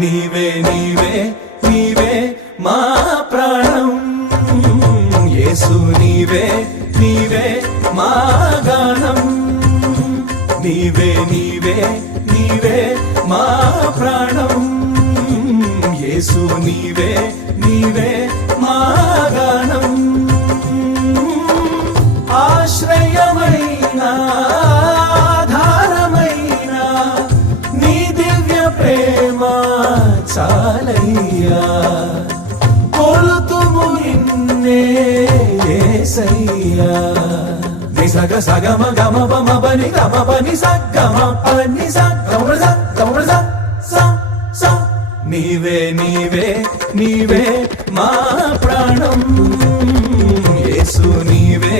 నీవే నీవే నీవే మా ప్రాణం యేసు నీవే నీవే మా గానం నీవే నీవే నీవే మా ప్రాణం యేసు నీవే నీవే మా గానం ఆశ్రయమైన ఆధారమైన నీ దివ్య ప్రేమ చాలయ్యా కొలుతుము నిన్నే యేసయ్యా నిసగ సగమ గమ బమ బని గమ బని సగమ పని సగమ సగమ స స నీవే నీవే నీవే మా ప్రాణం యేసు నీవే